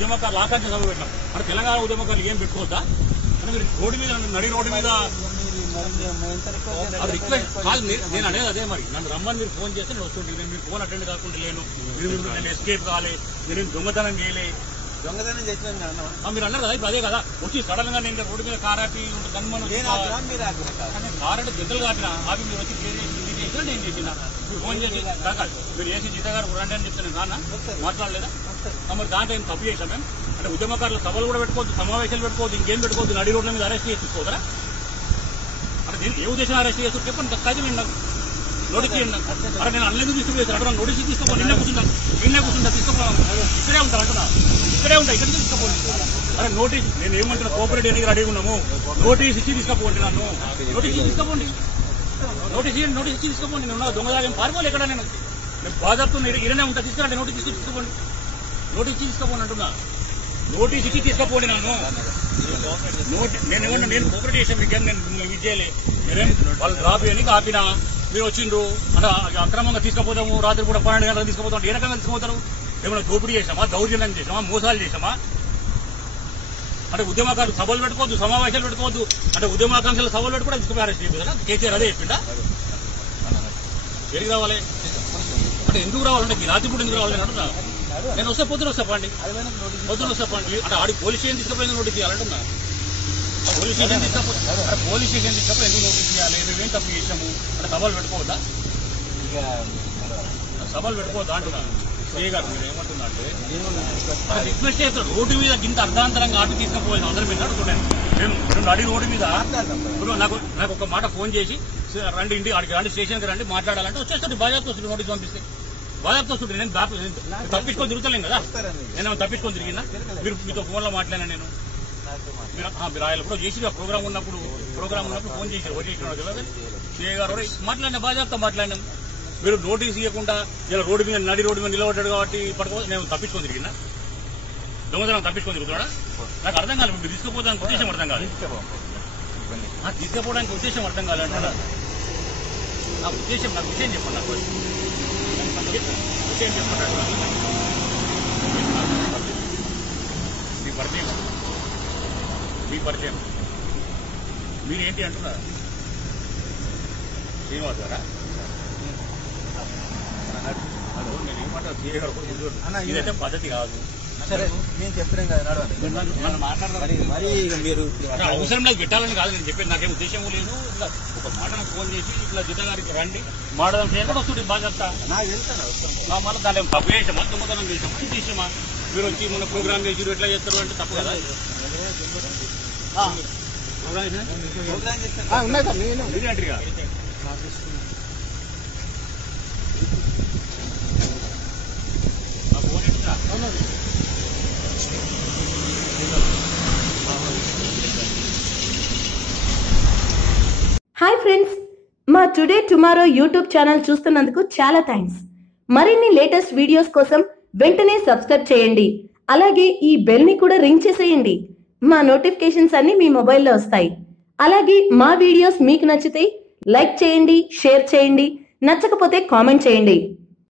ఉద్యమకారులు ఆకాంక్ష సభ పెట్టినాం. మన తెలంగాణ ఉద్యమకారులు ఏం పెట్టుకోవద్దా? అంటే మీరు రోడ్డు మీద నడి రోడ్డు మీద రిక్వెస్ట్ కాదు. నేను అనేది అదే, మరి నన్ను రమ్మని మీరు ఫోన్ చేస్తే నేను వస్తుంటే నేను మీరు ఫోన్ అటెండ్ కాకుండా లేను. నేను ఎస్కేప్ కాలే, నేను దొంగతనం చేయలే. దొంగతనం చేసిన మీరు అన్నారు కదా, ఇప్పుడు అదే కదా వచ్చి సడన్ గా నేను రోడ్డు మీద కార్ ఆపి గన్మను కార్ అంటే జంతువులు ఆపినా ఆపి మీరు వచ్చి చేసినా నేను చేసిన మీరు ఫోన్ చేసి కాక మీరు ఏసీ జీత గారు రండి అని చెప్తే నేను రానా మాట్లాడలేదా? మరి దాంట్లో ఏం తప్పు చేశాం మేము? అంటే ఉద్యమకారుల సభలు కూడా పెట్టుకోవద్దు, సమావేశాలు పెట్టుకోవద్దు, ఇంకేం పెట్టుకోవద్దు, నడి రోడ్ల మీద అరెస్ట్ చేసి తీసుకోదరా? అంటే నేను ఏ ఉద్దేశం అరెస్ట్ చేస్తూ చెప్పండి, ఖచ్చితంగా నేను నోటీస్ చేయండి. అరే నేను అన్లేదు తీసుకుపోయేసి అక్కడ నోటీస్ తీసుకోపోయి నిన్నే కూర్చుంటా తీసుకోపోవాలి, ఇక్కడే ఉంటారు అంటున్నా, ఇక్కడే ఉంటాయి, ఇక్కడ తీసుకోపోండి. అరే నోటీస్ నేను ఏమంటున్నా, కోఆపరేట్ ఎన్నిక రెడీ ఉన్నాము, నోటీస్ ఇచ్చి తీసుకోపోండి, నన్ను నోటీస్ ఇచ్చి తీసుకోపోండి, నోటీస్ ఇచ్చి తీసుకోపోండి. నేను ఉన్నా దొంగదాగం పారిపోలే ఎక్కడ, నేను బాధతో ఇరనే ఉంటా, తీసుకురండి, నోటీస్ ఇచ్చి తీసుకోపోండి, నోటీస్ ఇచ్చి తీసుకోపోండి అంటున్నా, నోటీస్ ఇచ్చి తీసుకోపోండి. నన్ను నేను ఏమన్నా నేను కోఆపరేట్ చేసాను, మీకేం నేను ఇది చేయలే, మీరేం వాళ్ళు డ్రాప్ అని ఆపినా మీరు వచ్చిండ్రు అంటే అక్రమంగా తీసుకుపోతాము, రాత్రి కూడా 12 గంటలకు తీసుకుపోతాం, ఏ రకంగా తీసుకుపోతారు? ఏమైనా దోపిడీ చేసామా, దౌర్జన్యం చేసామా, మోసాలు చేసామా? అంటే ఉద్యమకారులు సభలు పెట్టుకోవద్దు, సమావేశాలు పెట్టుకోవద్దు, అంటే ఉద్యమాకాంక్షల సభలు పెట్టుకోవడం తీసుకుపోయి అరెస్ట్ చేయదు కదా? కేసీఆర్ అదే చెప్పిండా? ఎడికి రావాలి అంటే ఎందుకు రావాలంటే మీ రాత్రిపూట ఎందుకు రావాలి అంటున్నా? నేను వస్తే పొద్దున వస్తా పండి, పొద్దున వస్తా పండి. అంటే ఆడి పోలీస్ స్టేషన్ తీసుకుపోయింది నోటీస్ చేయాలంటున్నా, పోలీస్ స్టేషన్ తీసుకపోయి ఎందుకు నోటీస్ చేయాలి? మేమేం తప్పు చేసాము అంటే సభలు పెట్టుకోవద్దా? సభలు పెట్టుకోవద్దా అంటున్నా. గారు మీరు ఏమంటున్నా అంటే రిక్వెస్ట్ చేస్తారు, రోడ్డు మీద ఇంత అర్ధాంతరంగా ఆటో తీసుకుపోయింది అందరం మీద అడుగుతున్నాను. మేము నడి రోడ్డు మీద నాకు ఒక మాట ఫోన్ చేసి రండి ఇంటికి అడిగి రండి, స్టేషన్కి రండి మాట్లాడాలంటే వచ్చేస్తుంది, బాధ్యత వస్తుంది, నోటీస్ పంపిస్తే బాధ్యత వస్తుంది. నేను తప్పించుకొని తిరుగుతలేను కదా, నేను తప్పించుకొని తిరిగినా? మీరు మీతో ఫోన్లో మాట్లాడినా నేను, మీరు ఆయన కూడా చేసి ప్రోగ్రామ్ ఉన్నప్పుడు ఫోన్ చేసి వచ్చేసినాడు సిఐ గారు మాట్లాడినా, బాధ్యత మాట్లాడినాం. మీరు నోటీస్ ఇవ్వకుండా ఇలా రోడ్డు మీద నడి రోడ్డు మీద నిలబడ్డాడు కాబట్టి పట్టుకో నేను తప్పించుకొని తిరిగినా? దొంగతనం తప్పించుకొని తిరుగుతాడా? నాకు అర్థం కాలేదు, మీరు తీసుకుపోవడానికి ఉద్దేశం అర్థం కాదు, తీసుకుపోవడానికి ఉద్దేశం అర్థం కాలేదంటారా? నాకు విషయం చెప్పండి, నాకు విషయం చెప్పండి. మీ పరిచయం మీరేంటి అంటున్నారు? శ్రీనివాస్ గారా? నేను ఏమంటారు సీఏ గారు ఇదైతే పద్ధతి కాదు. సరే నేను చెప్పినాం కదా, మీరు అవసరం లేదు పెట్టాలని కాదు నేను చెప్పేది, నాకేం ఉద్దేశం లేదు. ఇట్లా ఒక మాట నాకు ఫోన్ చేసి ఇట్లా జిత గారికి రండి మాడదాం చేయకుండా వస్తుంది బాధ్యత. మళ్ళీ దాని తప్పు చేసామా, దొంగతనం చేసామా, ఇది చేసామా? మీరు వచ్చి మన ప్రోగ్రామ్ చేసి ఎట్లా చేస్తారు అంటే తప్పు కదా? మీరేంటిగా హాయ్ ఫ్రెండ్స్, మా టుడే టుమారో యూట్యూబ్ ఛానల్ చూస్తున్నందుకు చాలా థ్యాంక్స్. మరిన్ని లేటెస్ట్ వీడియోస్ కోసం వెంటనే సబ్స్క్రైబ్ చేయండి. అలాగే ఈ బెల్ ని కూడా రింగ్ చేసేయండి. మా నోటిఫికేషన్స్ అన్ని మీ మొబైల్లో వస్తాయి. అలాగే మా వీడియోస్ మీకు నచ్చితే లైక్ చేయండి, షేర్ చేయండి, నచ్చకపోతే కామెంట్ చేయండి.